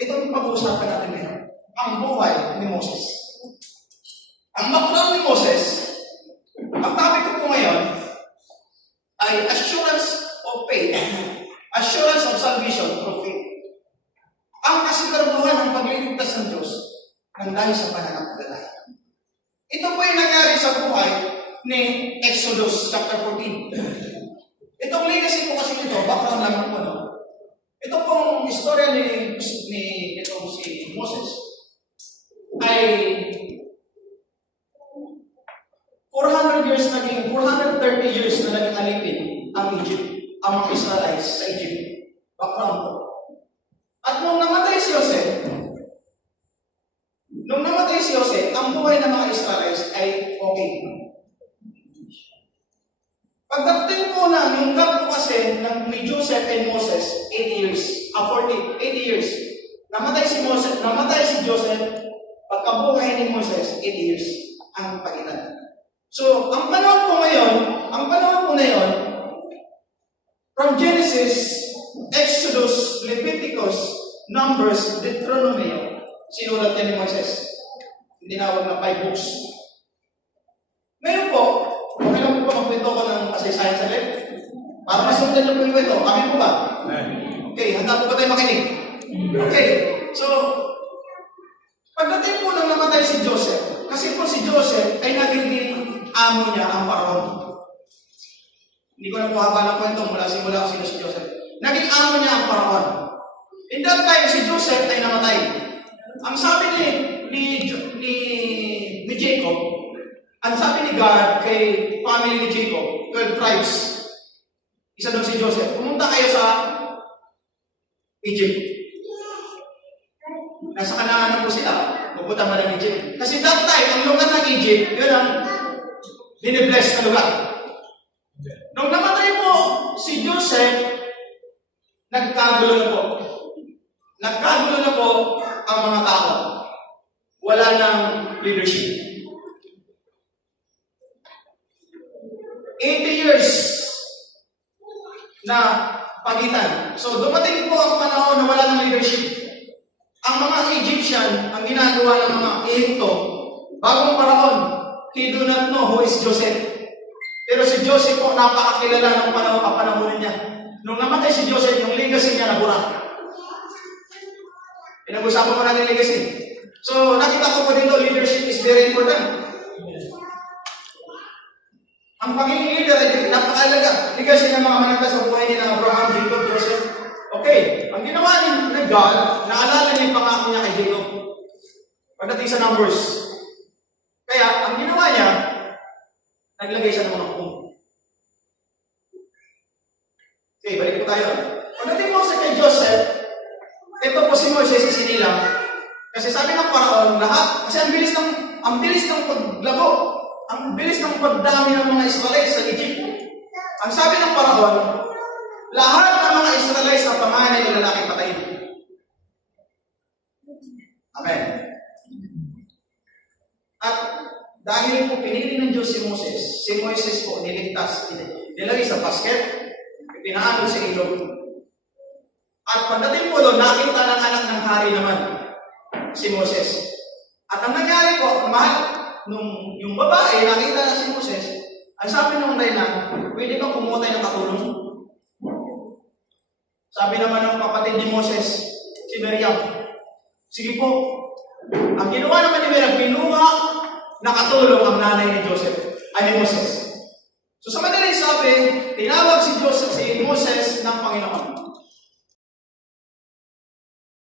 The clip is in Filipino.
Ito ang pag-uusapan natin ngayon. Ang buhay ni Moses. Ang background ni Moses, ang topic ko po ngayon ay assurance of faith. Assurance of salvation through faith. Ang kasiguraduhan ng pagliligtas ng Diyos nang dahil sa pananampalataya. Ito po yung nangyari sa buhay ni Exodus chapter 14. Itong legacy po kasi nito, background lang po, no? Ito pong istorya ni si Moses ay 430 years na naging alipin ang Egypt, ang mga Israelites sa Egypt. Background po. At nung namatay si Jose, ang buhay ng mga Israelites ay okay. Pagdating po na, yung gap po kasi ni Joseph and Moses, 80 years. Namatay si Joseph, pagkabuhay ni Moses, 80 years ang pagitan. So, ang panahon po na yun, from Genesis, Exodus, Leviticus, Numbers, Deuteronomy, sinulat niya ni Moises. Tinawag na 5 books. Ngayon po, okay lang po magkwento ko ng kasaysayan sa left? Para masundan niyo po yung kwento. Amin po ba? Okay, handa po ba tayo makinig? Okay, so, pagdating po nang namatay si Joseph, kasi po si Joseph ay nagiging amo niya ang Pharaoh. Hindi ko na po haba ng kwento simula kung sino si Joseph. Naging amo niya ang Pharaoh. In that time, si Joseph ay namatay. Ang sabi ni Jacob, ang sabi ni God kay family ni Jacob, 12 tribes, isa doon si Joseph, pumunta kayo sa Egypt. Nasa Kanaan na po sila, pupunta man ng Egypt. Kasi that time, ang lugar ng Egypt, yun ang binibless na lugar. Nung namatay po si Joseph, nagkagulo na po ang mga tao. Wala nang leadership. 80 years na pagitan. So, dumating po ang panahon na wala ng leadership. Ang mga Egyptian, ang ginagawa ng mga Ehipto, bagong panahon, he do not know who is Joseph. Pero si Joseph po, napakakilala ng panahon niya. Nung namatay si Joseph, yung legacy niya nabura. Pinag-usapan mo natin legacy. So, nakita ko po dito, leadership is very important. Ang pagiging leader ay napakalaga. Legacy ng mga managtas sa buhay nila, Abraham, Jacob, Joseph. Okay, ang ginawa ni God, naalala niya yung pangako niya kay Jacob. Pagdating sa Numbers. Kaya, ang ginawa niya, naglagay siya ng mga hukom. Okay, balik po tayo. Pagdating mo sa kay Joseph, ito po si Moises isinilang. Kasi sabi ng Paraon, lahat, kasi ang bilis ng paglabo, ang bilis ng pagdami ng mga Israelites sa Egypt. Ang sabi ng Paraon, lahat ng mga Israelites na panganay ng lalaking patayin. Amen. At dahil po pinili ng Diyos si Moises po niligtas, nilagay sa basket, pinaano sa ilog. At pagdating po doon, nakita ng anak ng hari naman, si Moses. At ang nangyari po, nung yung babae, nakita na si Moses, ang sabi ng reyna, pwede kang kumuha tayo ng katulong. Sabi naman ng kapatid ni Moses, si Miriam, sige po. Ang ginawa naman ni Miriam, pinuha na katulong ang nanay ni Moses. So sa madaling sabi, tinawag si Moses ng Panginoon.